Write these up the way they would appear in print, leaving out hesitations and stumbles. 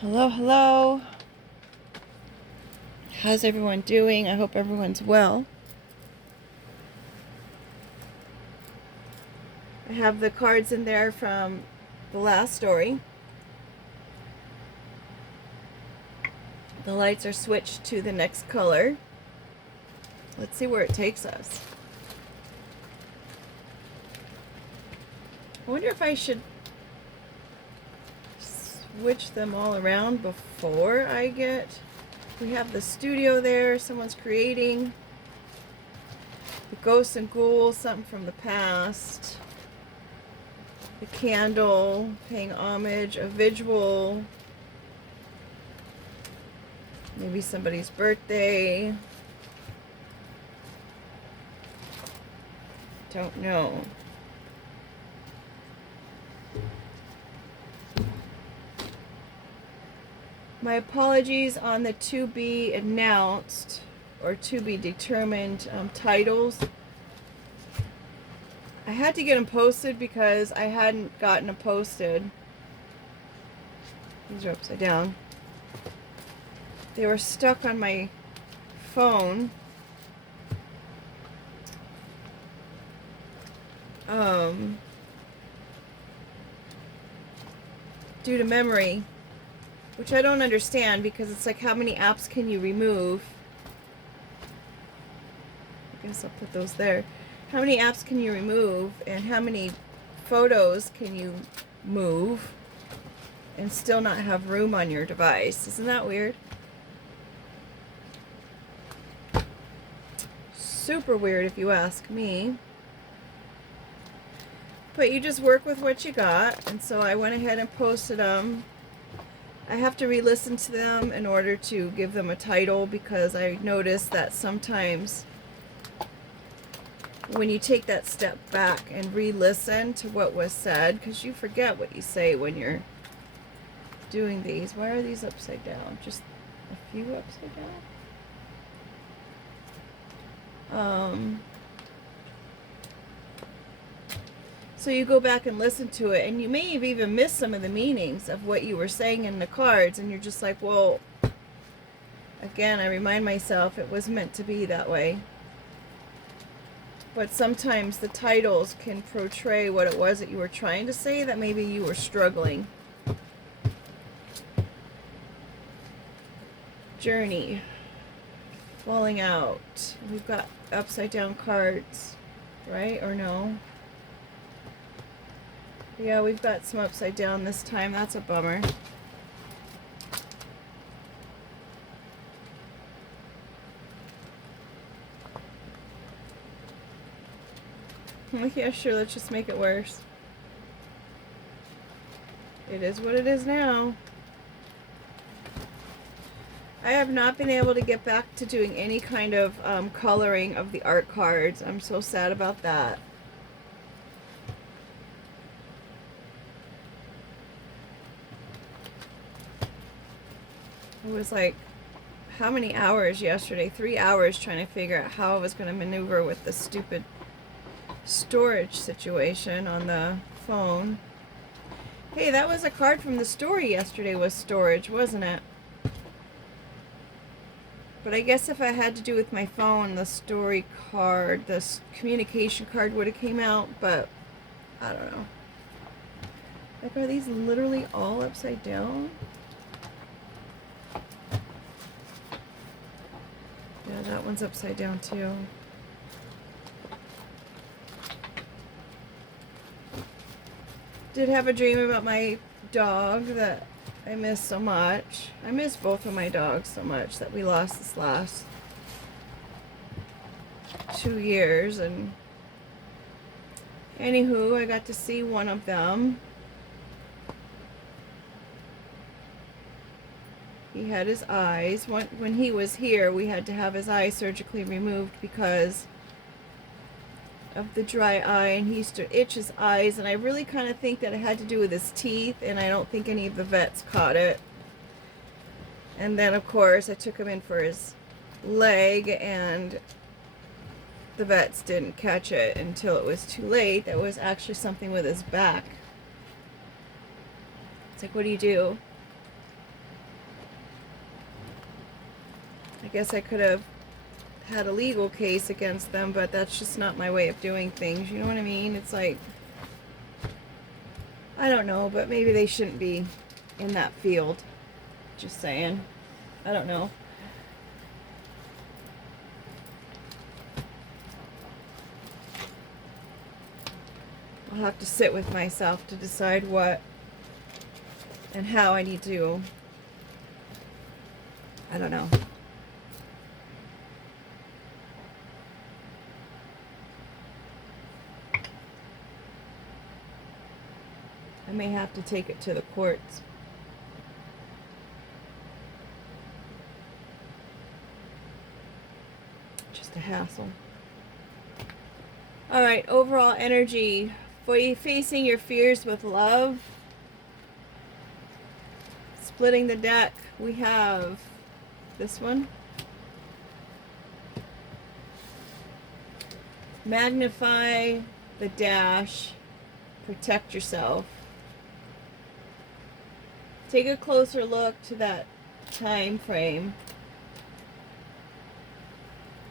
Hello, hello. How's everyone doing? I hope everyone's well. I have the cards in there from the last story. The lights are switched to the next color. Let's see where it takes us. I wonder if I should switch them all around before I get... We have the studio there, someone's creating. The ghosts and ghouls, something from the past. The candle, paying homage, a visual. Maybe somebody's birthday. Don't know. My apologies on the to be announced or to be determined titles. I had to get them posted because I hadn't gotten them posted. These are upside down. They were stuck on my phone. Due to memory, which I don't understand because it's like, how many apps can you remove? I guess I'll put those there. How many apps can you remove and how many photos can you move and still not have room on your device? Isn't that weird? Super weird if you ask me. But you just work with what you got, and so I went ahead and posted them. I have to re-listen to them in order to give them a title because I noticed that sometimes when you take that step back and re-listen to what was said, because you forget what you say when you're doing these. Why are these upside down? Just a few upside down? So you go back and listen to it, and you may have even missed some of the meanings of what you were saying in the cards, and you're just like, well, again, I remind myself it was meant to be that way. But sometimes the titles can portray what it was that you were trying to say that maybe you were struggling. Journey. Falling out. We've got upside down cards, right? Or no? Yeah, we've got some upside down this time. That's a bummer. Yeah, sure, let's just make it worse. It is what it is now. I have not been able to get back to doing any kind of coloring of the art cards. I'm so sad about that. It was like, how many hours yesterday? 3 hours trying to figure out how I was going to maneuver with the stupid storage situation on the phone. Hey, that was a card from the story yesterday, was storage, wasn't it? But I guess if I had to do with my phone, the story card, the communication card would have came out, but I don't know. Like, are these literally all upside down? Yeah, that one's upside down too. Did have a dream about my dog that I miss so much. I miss both of my dogs so much that we lost this last 2 years. And anywho, I got to see one of them. He had his eyes. When he was here, we had to have his eye surgically removed because of the dry eye, and he used to itch his eyes, and I really kind of think that it had to do with his teeth, and I don't think any of the vets caught it. And then, of course, I took him in for his leg, and the vets didn't catch it until it was too late. That was actually something with his back. It's like, what do you do? guess I could have had a legal case against them, but that's just not my way of doing things. You know what I mean? It's like, I don't know, but maybe they shouldn't be in that field. Just saying. I don't know. I'll have to sit with myself to decide what and how I need to. I don't know. I may have to take it to the courts. Just a hassle. All right, overall energy. For you facing your fears with love. Splitting the deck, we have this one. Magnify the dash. Protect yourself. Take a closer look to that time frame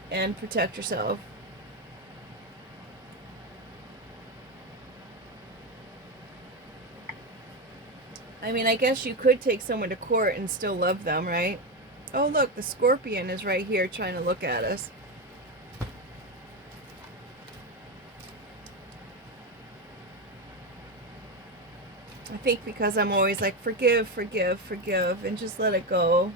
and protect yourself. I mean, I guess you could take someone to court and still love them, right? Oh, look, the scorpion is right here trying to look at us. I think because I'm always like, forgive, forgive, forgive, and just let it go.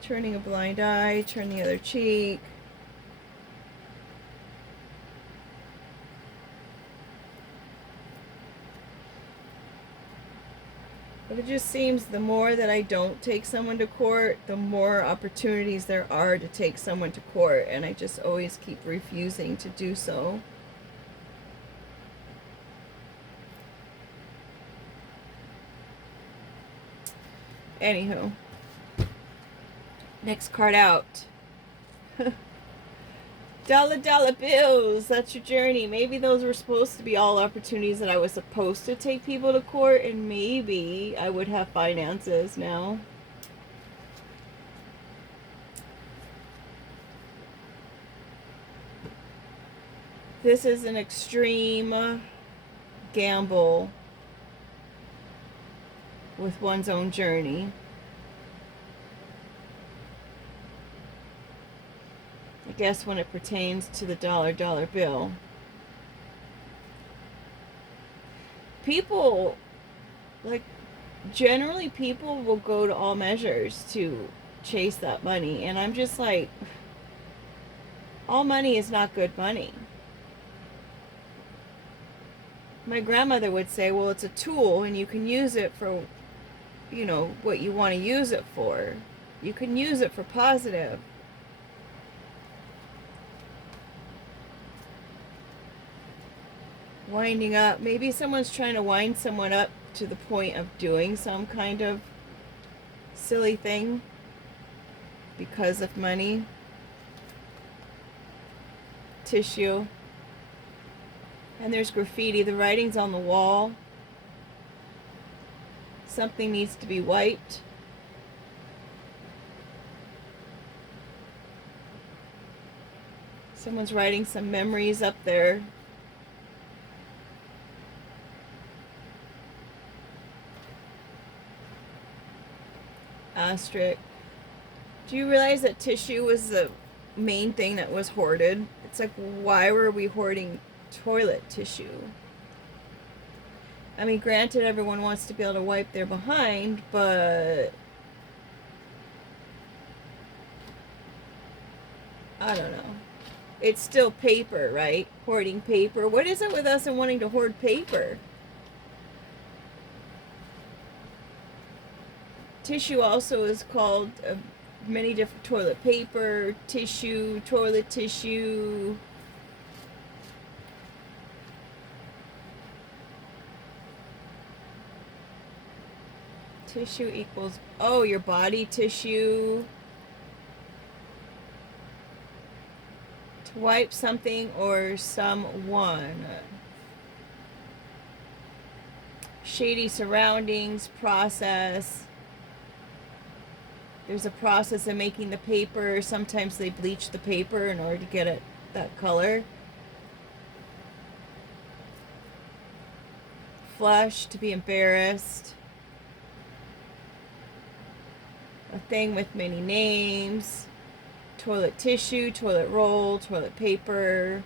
Turning a blind eye, turn the other cheek. But it just seems the more that I don't take someone to court, the more opportunities there are to take someone to court, and I just always keep refusing to do so. Anywho, next card out. Dollar bills. That's your journey. Maybe those were supposed to be all opportunities that I was supposed to take people to court, and maybe I would have finances now. This is an extreme gamble with one's own journey. I guess when it pertains to the dollar bill. People, like, generally people will go to all measures to chase that money, and I'm just like, all money is not good money. My grandmother would say, well, it's a tool and you can use it for, you know, what you want to use it for. You can use it for positive. Winding up. Maybe someone's trying to wind someone up to the point of doing some kind of silly thing because of money. Tissue. And there's graffiti. The writing's on the wall. Something needs to be wiped. Someone's writing some memories up there. Asterisk. Do you realize that tissue was the main thing that was hoarded? It's like, why were we hoarding toilet tissue? I mean, granted, everyone wants to be able to wipe their behind, but I don't know. It's still paper, right? Hoarding paper. What is it with us and wanting to hoard paper? Tissue also is called many different toilet paper, tissue, toilet tissue. Tissue equals, oh, your body tissue. To wipe something or someone. Shady surroundings, process. There's a process of making the paper. Sometimes they bleach the paper in order to get it that color. Flush, to be embarrassed. A thing with many names. Toilet tissue, toilet roll, toilet paper.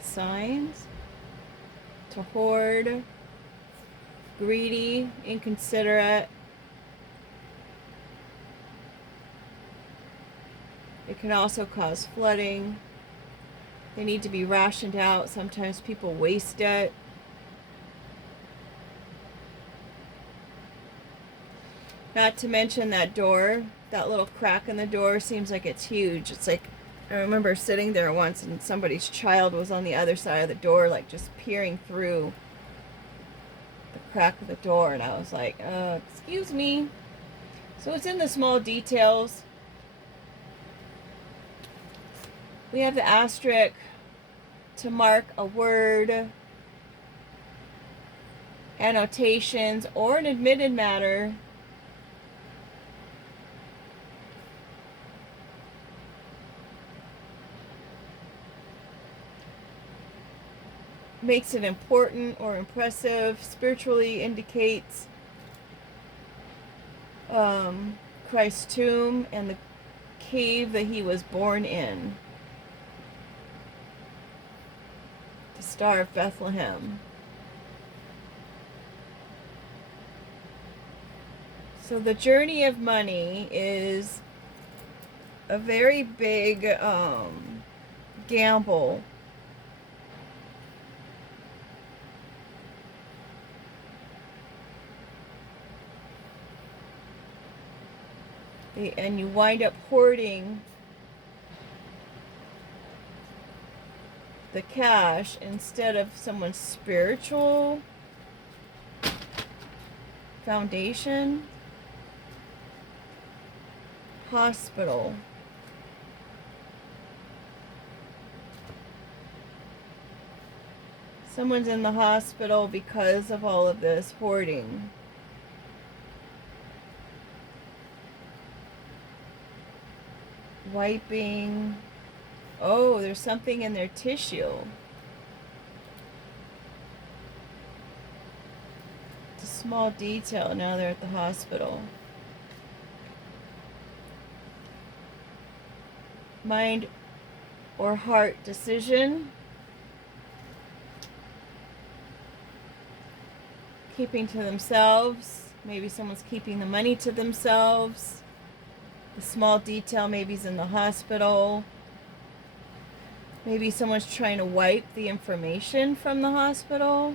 Signs. To hoard. Greedy, inconsiderate. It can also cause flooding. They need to be rationed out. Sometimes people waste it. Not to mention that door, that little crack in the door seems like it's huge. It's like, I remember sitting there once and somebody's child was on the other side of the door, like just peering through the crack of the door, and I was like, excuse me. So it's in the small details. We have the asterisk to mark a word, annotations, or an admitted matter. Makes it important or impressive. Spiritually indicates Christ's tomb and the cave that he was born in. The Star of Bethlehem. So the journey of money is a very big gamble. And you wind up hoarding the cash instead of someone's spiritual foundation. Hospital. Someone's in the hospital because of all of this hoarding. Wiping. Oh, there's something in their tissue. It's a small detail. Now they're at the hospital. Mind or heart decision. Keeping to themselves. Maybe someone's keeping the money to themselves. The small detail maybe is in the hospital. Maybe someone's trying to wipe the information from the hospital.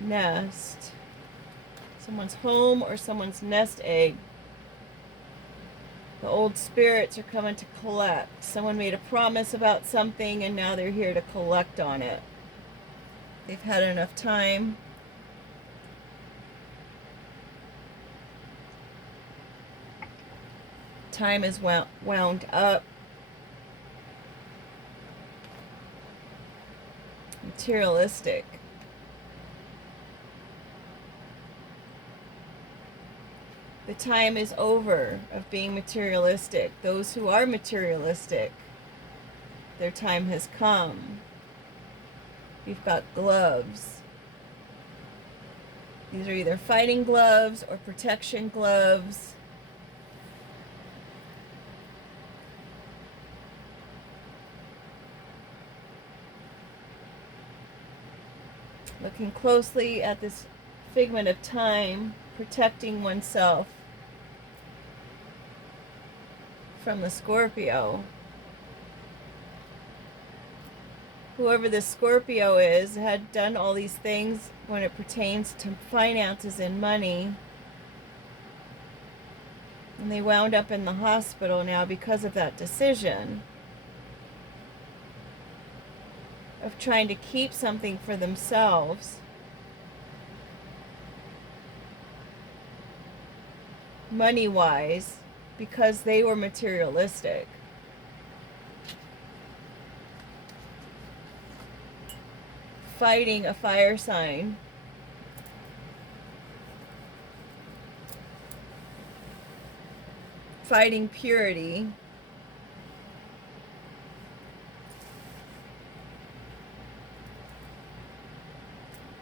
Nest. Someone's home or someone's nest egg. The old spirits are coming to collect. Someone made a promise about something and now they're here to collect on it. They've had enough time. Time is wound up. Materialistic. The time is over of being materialistic. Those who are materialistic, their time has come. You've got gloves. These are either fighting gloves or protection gloves. Looking closely at this figment of time, protecting oneself from the Scorpio. Whoever this Scorpio is had done all these things when it pertains to finances and money. And they wound up in the hospital now because of that decision of trying to keep something for themselves. Money-wise, because they were materialistic. fighting a fire sign. Fighting purity.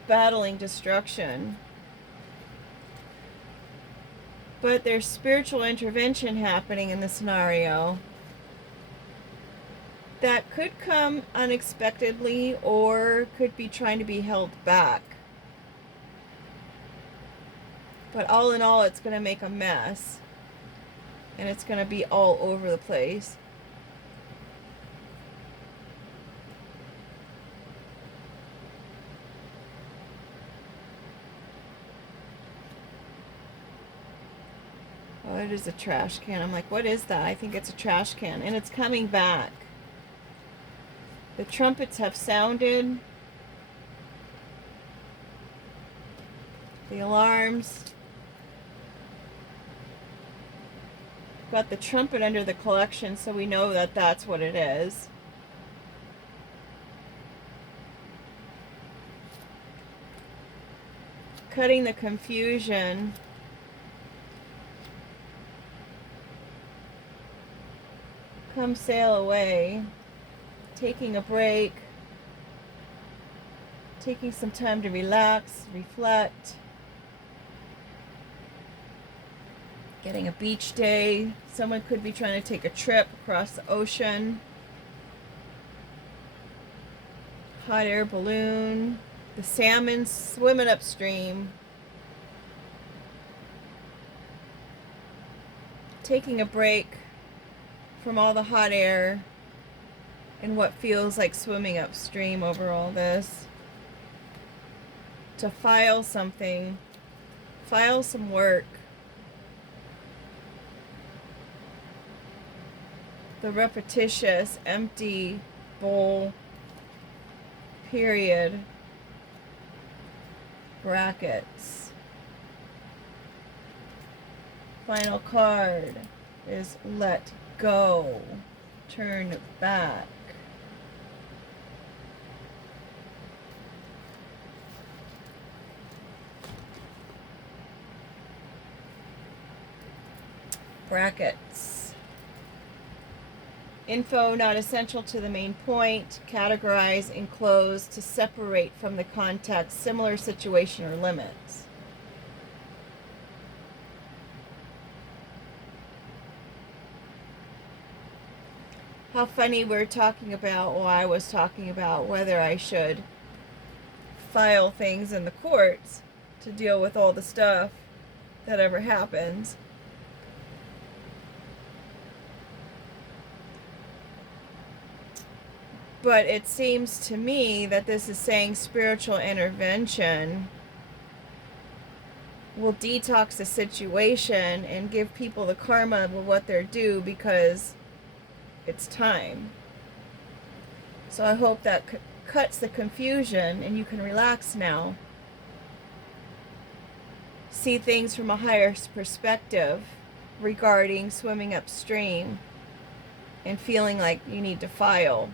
Battling destruction. But there's spiritual intervention happening in the scenario that could come unexpectedly or could be trying to be held back. But all in all, it's going to make a mess. And it's going to be all over the place. Oh, it is a trash can. I'm like, what is that? I think it's a trash can. And it's coming back. The trumpets have sounded. The alarms. Got the trumpet under the collection, so we know that that's what it is. Cutting the confusion. Come sail away. Taking a break. Taking some time to relax, reflect. Getting a beach day. Someone could be trying to take a trip across the ocean. Hot air balloon. The salmon swimming upstream. Taking a break from all the hot air and what feels like swimming upstream over all this. To file something. File some work. The repetitious, empty bowl, period, brackets. Final card is let go, turn back. Brackets. Info not essential to the main point. Categorize, enclose to separate from the context, similar situation or limits. How funny we're talking about, well, I was talking about whether I should file things in the courts to deal with all the stuff that ever happens. But it seems to me that this is saying spiritual intervention will detox the situation and give people the karma of what they're due because it's time. So I hope that cuts the confusion and you can relax now. See things from a higher perspective regarding swimming upstream and feeling like you need to file.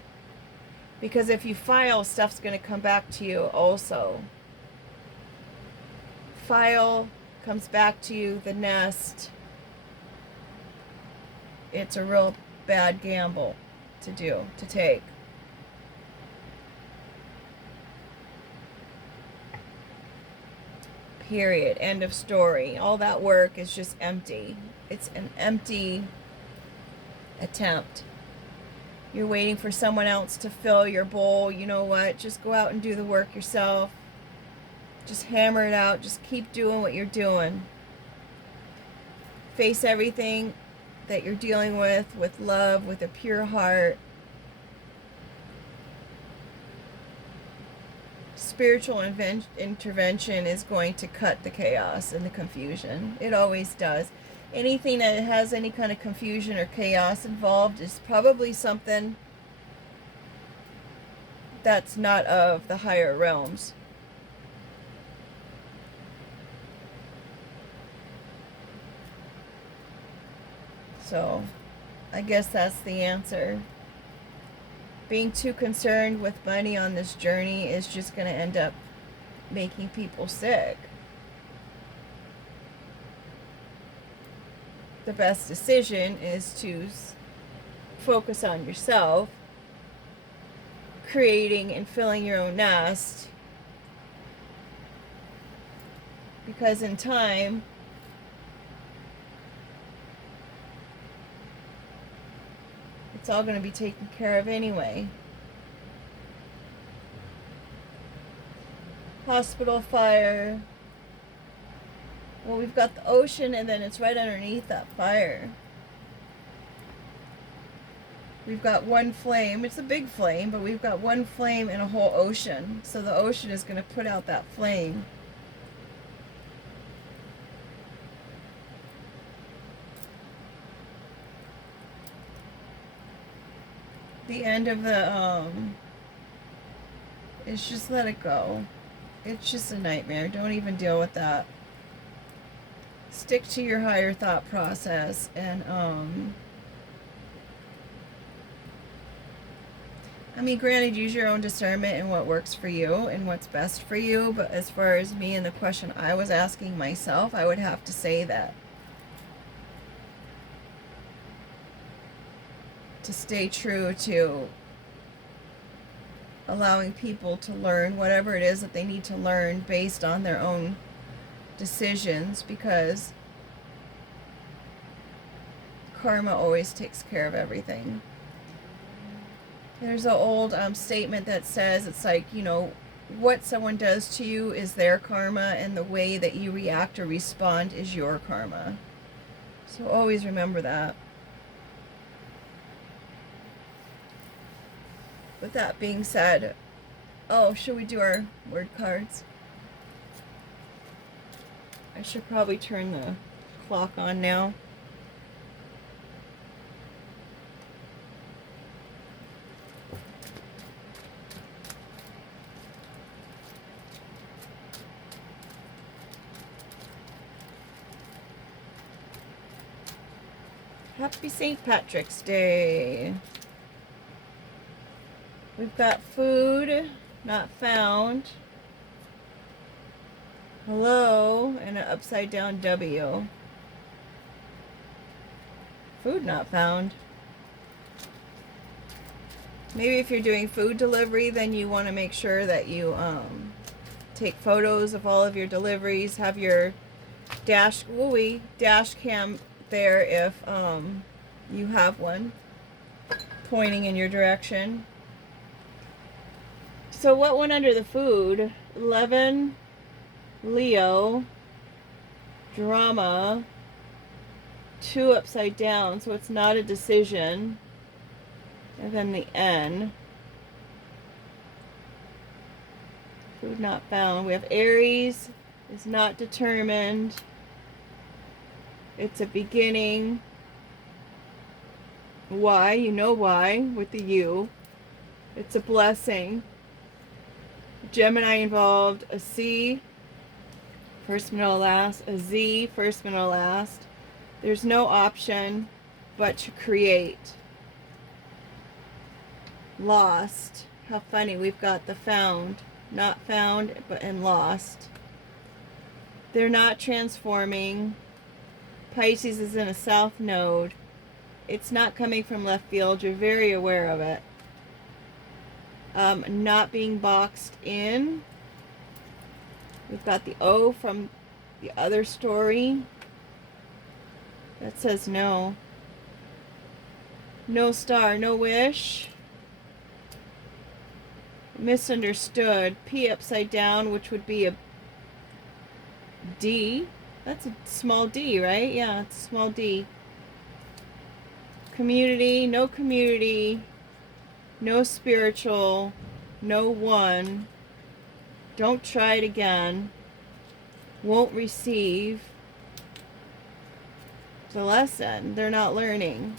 Because if you file, stuff's going to come back to you also. File comes back to you, the nest. It's a real bad gamble to take. Period. End of story. All that work is just empty. It's an empty attempt. You're waiting for someone else to fill your bowl. You know what? Just go out and do the work yourself. Just hammer it out. Just keep doing what you're doing. Face everything that you're dealing with love, with a pure heart. Spiritual intervention is going to cut the chaos and the confusion. It always does. Anything that has any kind of confusion or chaos involved is probably something that's not of the higher realms. So, I guess that's the answer. being too concerned with money on this journey is just going to end up making people sick. The best decision is to focus on yourself, creating and filling your own nest, because in time it's all going to be taken care of anyway. Hospital fire. Well, we've got the ocean, and then it's right underneath that fire. We've got one flame. It's a big flame, but we've got one flame in a whole ocean. So the ocean is going to put out that flame. The end of the, it's just let it go. It's just a nightmare. Don't even deal with that. Stick to your higher thought process, and I mean, granted, use your own discernment and what works for you and what's best for you, but as far as me and the question I was asking myself, I would have to say that to stay true to allowing people to learn whatever it is that they need to learn based on their own decisions, because karma always takes care of everything. There's an old statement that says, it's like, you know, what someone does to you is their karma, and the way that you react or respond is your karma. So always remember that. With that being said, oh, should we do our word cards? I should probably turn the clock on now. Happy St. Patrick's Day. We've got food not found. Hello, and an upside down W. Food not found. Maybe if you're doing food delivery, then you want to make sure that you take photos of all of your deliveries. Have your dash cam there if you have one pointing in your direction. So what went under the food? 11, Leo, drama, 2 upside down, so it's not a decision. And then the N. Food not found. We have Aries, is not determined. It's a beginning. Y, you know why, with the U. It's a blessing. Gemini involved, a C, first, middle, last, a Z, first, middle, last. There's no option but to create. Lost, how funny, we've got the found, not found, but and lost. They're not transforming. Pisces is in a south node. It's not coming from left field, you're very aware of it. Not being boxed in. We've got the O from the other story. That says no. No star, no wish. Misunderstood. P upside down, which would be a D. That's a small d, right? Yeah, it's a small d. Community, no spiritual, no one. Don't try it again. Won't receive the lesson. They're not learning.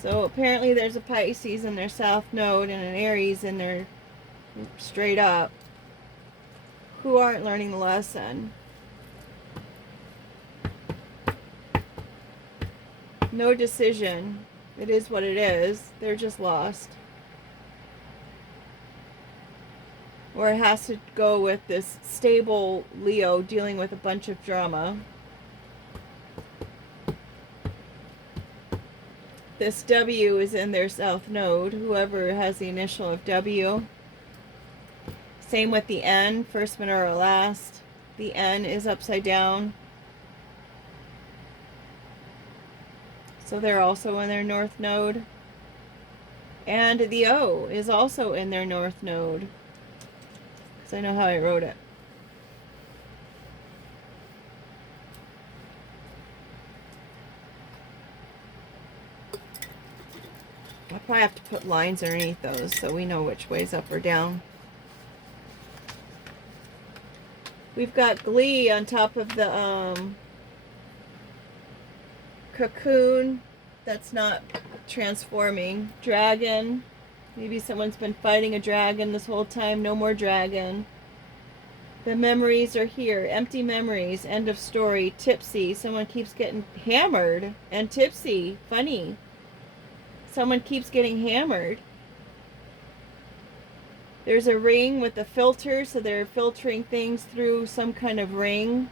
So apparently there's a Pisces in their south node and an Aries in their straight up who aren't learning the lesson. No decision. It is what it is. They're just lost. Or it has to go with this stable Leo dealing with a bunch of drama. This W is in their south node, whoever has the initial of W. Same with the N, first, middle, or last. The N is upside down. So they're also in their north node. And the O is also in their north node. Because I know how I wrote it. I'll probably have to put lines underneath those so we know which way's up or down. We've got Glee on top of the cocoon that's not transforming. Dragon. Maybe someone's been fighting a dragon this whole time. No more dragon. The memories are here. Empty memories. End of story. Tipsy. Someone keeps getting hammered and tipsy. Funny. Someone keeps getting hammered. There's a ring with a filter, so they're filtering things through some kind of ring.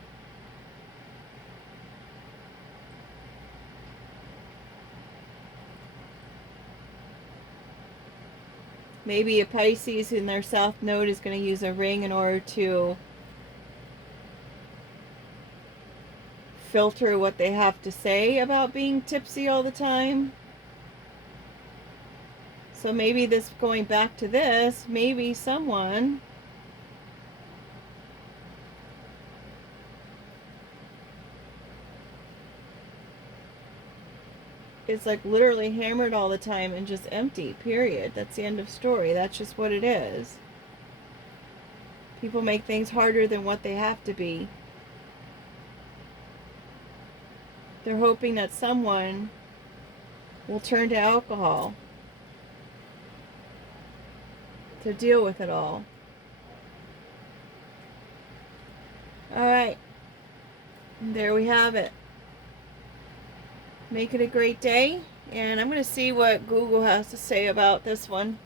Maybe a Pisces in their south node is going to use a ring in order to filter what they have to say about being tipsy all the time. So maybe this, going back to this, maybe someone is like literally hammered all the time and just empty, period. That's the end of story. That's just what it is. People make things harder than what they have to be. They're hoping that someone will turn to alcohol to deal with it all. Alright. There we have it. Make it a great day. And I'm going to see what Google has to say about this one.